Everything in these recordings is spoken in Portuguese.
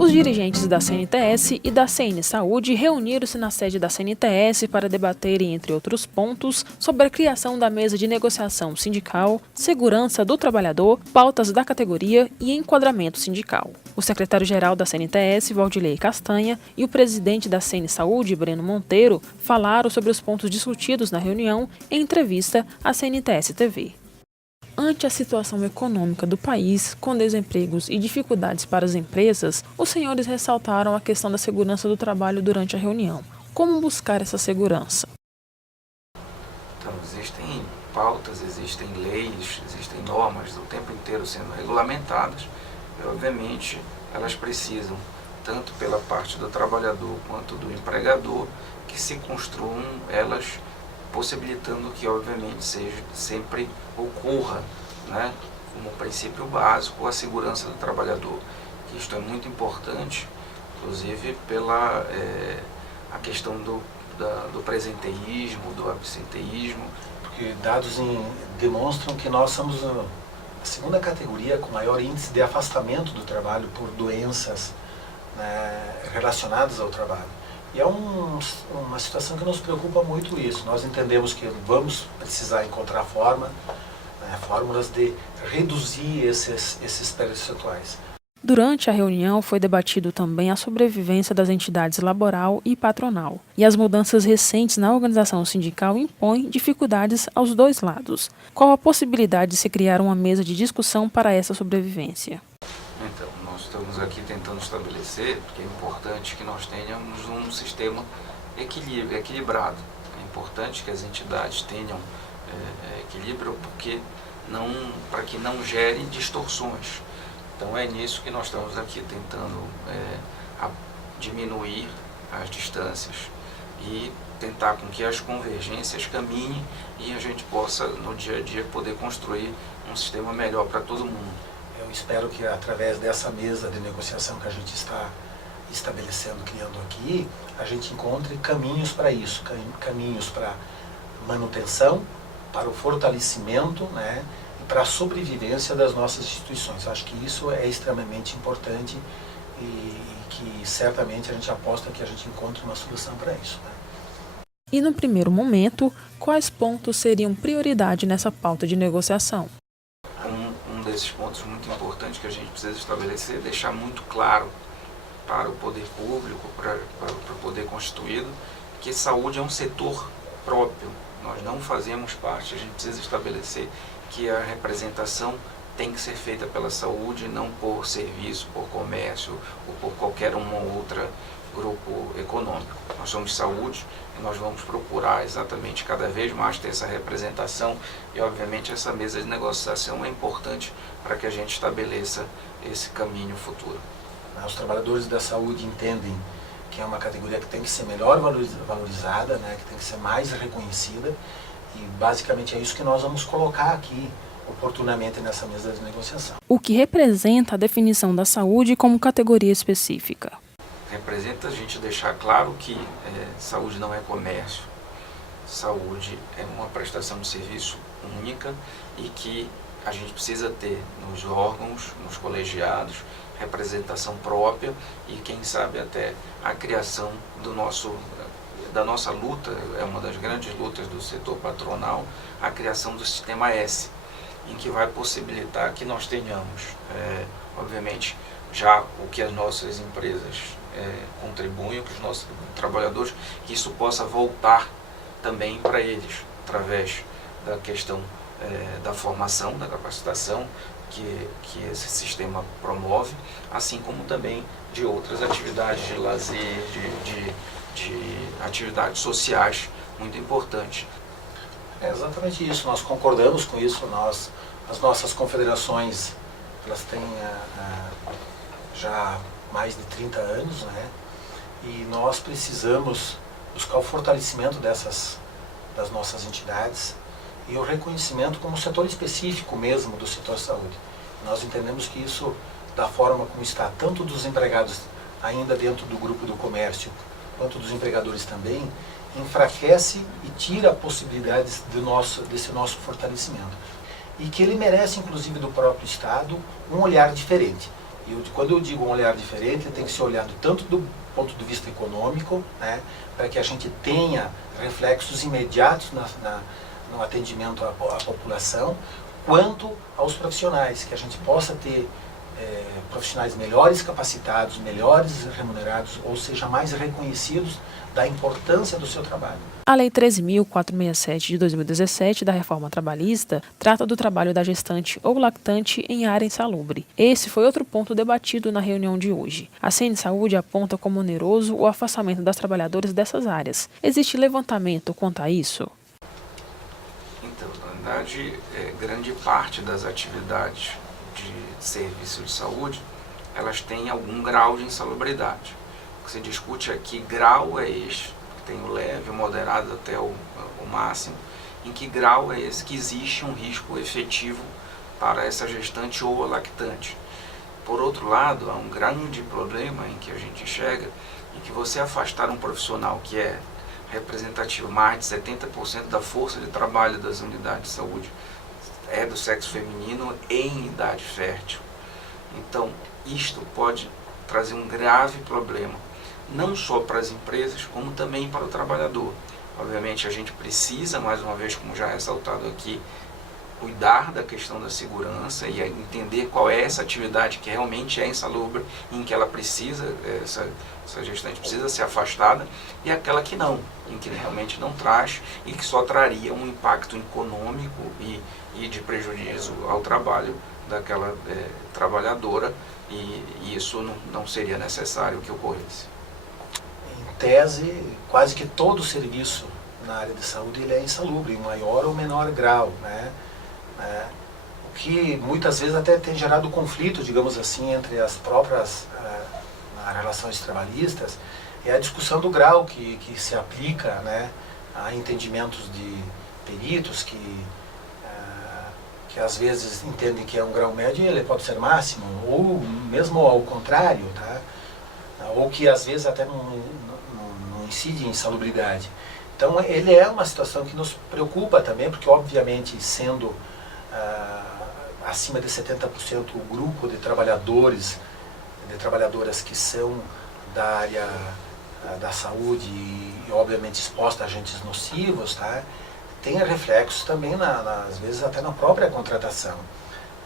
Os dirigentes da CNTS e da CN Saúde reuniram-se na sede da CNTS para debaterem, entre outros pontos, sobre a criação da mesa de negociação sindical, segurança do trabalhador, pautas da categoria e enquadramento sindical. O secretário-geral da CNTS, Valdilei Castanha, e o presidente da CN Saúde, Breno Monteiro, falaram sobre os pontos discutidos na reunião em entrevista à CNTS TV. Ante a situação econômica do país, com desempregos e dificuldades para as empresas, os senhores ressaltaram a questão da segurança do trabalho durante a reunião. Como buscar essa segurança? Então, existem pautas, existem leis, existem normas o tempo inteiro sendo regulamentadas e, obviamente, elas precisam, tanto pela parte do trabalhador quanto do empregador, que se construam elas possibilitando que, obviamente, sempre ocorra, né, como princípio básico, a segurança do trabalhador. Isto é muito importante, inclusive pela a questão do presenteísmo, do absenteísmo. Porque dados demonstram que nós somos a segunda categoria com maior índice de afastamento do trabalho por doenças, né, relacionadas ao trabalho. E é uma situação que nos preocupa muito isso. Nós entendemos que vamos precisar encontrar fórmulas de reduzir esses percentuais. Durante a reunião foi debatido também a sobrevivência das entidades laboral e patronal. E as mudanças recentes na organização sindical impõem dificuldades aos dois lados. Qual a possibilidade de se criar uma mesa de discussão para essa sobrevivência? Então, nós estamos aqui tentando estabelecer que é importante que nós tenhamos um sistema equilibrado. É importante que as entidades tenham equilíbrio para que não gere distorções. Então é nisso que nós estamos aqui tentando diminuir as distâncias e tentar com que as convergências caminhem e a gente possa, no dia a dia, poder construir um sistema melhor para todo mundo. Eu espero que através dessa mesa de negociação que a gente está estabelecendo, criando aqui, a gente encontre caminhos para isso, caminhos para manutenção, para o fortalecimento, né, e para a sobrevivência das nossas instituições. Eu acho que isso é extremamente importante e que certamente a gente aposta que a gente encontre uma solução para isso, né? E no primeiro momento, quais pontos seriam prioridade nessa pauta de negociação? Um desses pontos muito importantes que a gente precisa estabelecer é deixar muito claro para o poder público, para o poder constituído, que saúde é um setor próprio. Nós não fazemos parte, a gente precisa estabelecer que a representação tem que ser feita pela saúde, não por serviço, por comércio ou por qualquer outra grupo econômico. Nós somos saúde e nós vamos procurar exatamente cada vez mais ter essa representação e, obviamente, essa mesa de negociação é importante para que a gente estabeleça esse caminho futuro. Os trabalhadores da saúde entendem que é uma categoria que tem que ser melhor valorizada, né, que tem que ser mais reconhecida e basicamente é isso que nós vamos colocar aqui oportunamente nessa mesa de negociação. O que representa a definição da saúde como categoria específica? Representa a gente deixar claro que saúde não é comércio, saúde é uma prestação de serviço única e que a gente precisa ter nos órgãos, nos colegiados, representação própria e quem sabe até a criação da nossa luta, é uma das grandes lutas do setor patronal, a criação do sistema S, em que vai possibilitar que nós tenhamos, obviamente, já o que as nossas empresas contribuem, que os nossos trabalhadores, que isso possa voltar também para eles, através da questão da formação, da capacitação que esse sistema promove, assim como também de outras atividades de lazer, de atividades sociais muito importantes. É exatamente isso, nós concordamos com isso, as nossas confederações, elas têm já mais de 30 anos, né? E nós precisamos buscar o fortalecimento das nossas entidades e o reconhecimento como setor específico mesmo do setor saúde. Nós entendemos que isso, da forma como está, tanto dos empregados ainda dentro do grupo do comércio, quanto dos empregadores também, enfraquece e tira possibilidades desse nosso fortalecimento. E que ele merece, inclusive, do próprio Estado, um olhar diferente. Quando eu digo um olhar diferente, ele tem que ser olhado tanto do ponto de vista econômico, né, para que a gente tenha reflexos imediatos no atendimento à população, quanto aos profissionais, que a gente possa ter profissionais melhores capacitados, melhores remunerados, ou seja, mais reconhecidos da importância do seu trabalho. A Lei 13.467 de 2017 da Reforma Trabalhista trata do trabalho da gestante ou lactante em área insalubre. Esse foi outro ponto debatido na reunião de hoje. A CN Saúde aponta como oneroso o afastamento das trabalhadoras dessas áreas. Existe levantamento quanto a isso? Então, na verdade, grande parte das atividades de serviço de saúde, elas têm algum grau de insalubridade. O que se discute é que grau é este, que tem o leve, o moderado até o máximo, em que grau é esse que existe um risco efetivo para essa gestante ou a lactante. Por outro lado, há um grande problema em que a gente enxerga, em que você afastar um profissional que é representativo, mais de 70% da força de trabalho das unidades de saúde é do sexo feminino em idade fértil. Então, isto pode trazer um grave problema, não só para as empresas, como também para o trabalhador. Obviamente, a gente precisa, mais uma vez, como já ressaltado aqui, cuidar da questão da segurança e entender qual é essa atividade que realmente é insalubre, em que ela precisa, essa gestante precisa ser afastada, e aquela que não, em que realmente não traz e que só traria um impacto econômico e de prejuízo ao trabalho daquela trabalhadora, e isso não seria necessário que ocorresse. Em tese, quase que todo serviço na área de saúde ele é insalubre, em maior ou menor grau, né? O que muitas vezes até tem gerado conflito, digamos assim, entre as próprias relações trabalhistas, é a discussão do grau que se aplica, né, a entendimentos de peritos que às vezes entendem que é um grau médio e ele pode ser máximo, ou mesmo ao contrário, tá? Ou que às vezes até não incide em insalubridade. Então ele é uma situação que nos preocupa também, porque obviamente sendo acima de 70% o grupo de trabalhadores, de trabalhadoras que são da área da saúde e obviamente expostos a agentes nocivos, tá? Tem reflexos também, às vezes até na própria contratação,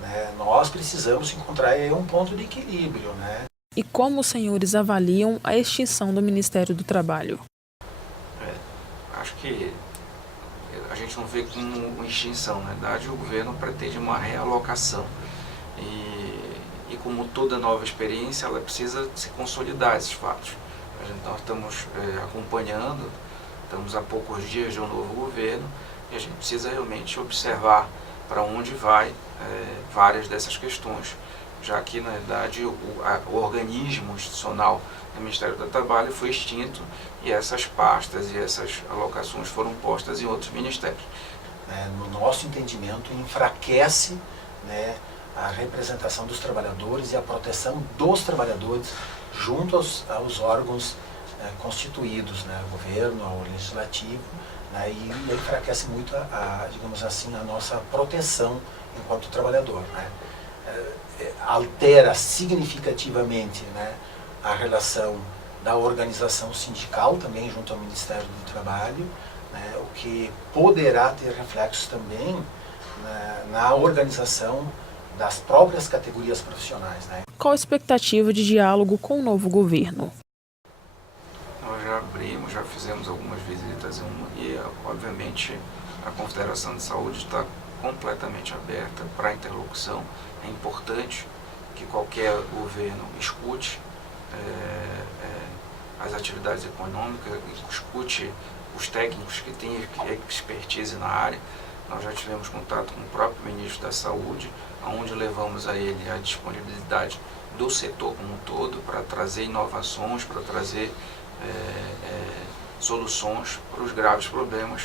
né? Nós precisamos encontrar aí um ponto de equilíbrio, né? E como os senhores avaliam a extinção do Ministério do Trabalho? Acho que a gente não vê como uma extinção. Na verdade, o governo pretende uma realocação. E como toda nova experiência, ela precisa se consolidar esses fatos. Nós estamos acompanhando, estamos há poucos dias de um novo governo, e a gente precisa realmente observar para onde vai várias dessas questões, já que, na verdade, o organismo institucional do Ministério do Trabalho foi extinto e essas pastas e essas alocações foram postas em outros ministérios. No nosso entendimento, enfraquece, né, a representação dos trabalhadores e a proteção dos trabalhadores junto aos órgãos constituídos, né, ao governo, ao legislativo, né, e enfraquece muito, digamos assim, a nossa proteção enquanto trabalhador, né. Altera significativamente, né, a relação da organização sindical também junto ao Ministério do Trabalho, né, o que poderá ter reflexos também na organização das próprias categorias profissionais, né. Qual a expectativa de diálogo com o novo governo? Nós já fizemos algumas visitas e, obviamente, a Confederação de Saúde está completamente aberta para a interlocução. É importante que qualquer governo escute as atividades econômicas, escute os técnicos que têm expertise na área. Nós já tivemos contato com o próprio ministro da Saúde, onde levamos a ele a disponibilidade do setor como um todo para trazer inovações, para trazer soluções para os graves problemas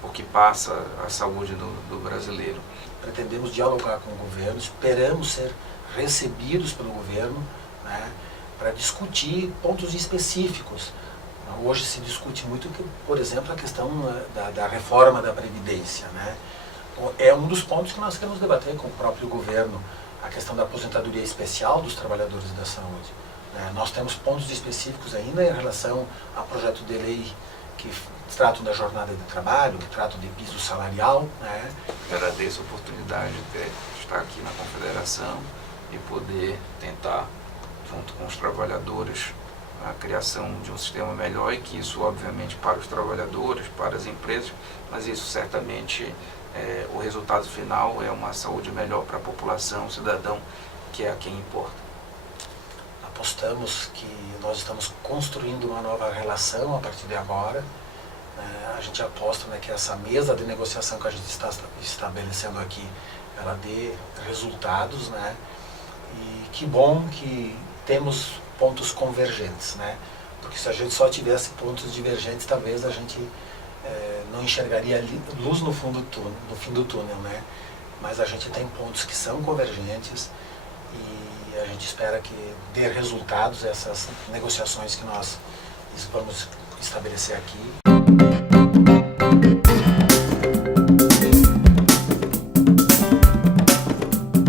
por que passa a saúde do brasileiro. Pretendemos dialogar com o governo, esperamos ser recebidos pelo governo, né, para discutir pontos específicos, Hoje se discute muito, por exemplo, a questão da reforma da Previdência, né? É um dos pontos que nós queremos debater com o próprio governo, a questão da aposentadoria especial dos trabalhadores da saúde. Nós temos pontos específicos ainda em relação ao projeto de lei que tratam da jornada de trabalho, que tratam de piso salarial. Agradeço a oportunidade de estar aqui na Confederação e poder tentar, junto com os trabalhadores, a criação de um sistema melhor, e que isso, obviamente, para os trabalhadores, para as empresas, mas isso certamente, o resultado final é uma saúde melhor para a população, o cidadão, que é a quem importa. Apostamos que nós estamos construindo uma nova relação a partir de agora. A gente aposta que essa mesa de negociação que a gente está estabelecendo aqui, ela dê resultados, e que bom que temos pontos convergentes, porque se a gente só tivesse pontos divergentes, talvez a gente não enxergaria luz no fim do túnel, mas a gente tem pontos que são convergentes e a gente espera que dê resultados essas negociações que nós vamos estabelecer aqui.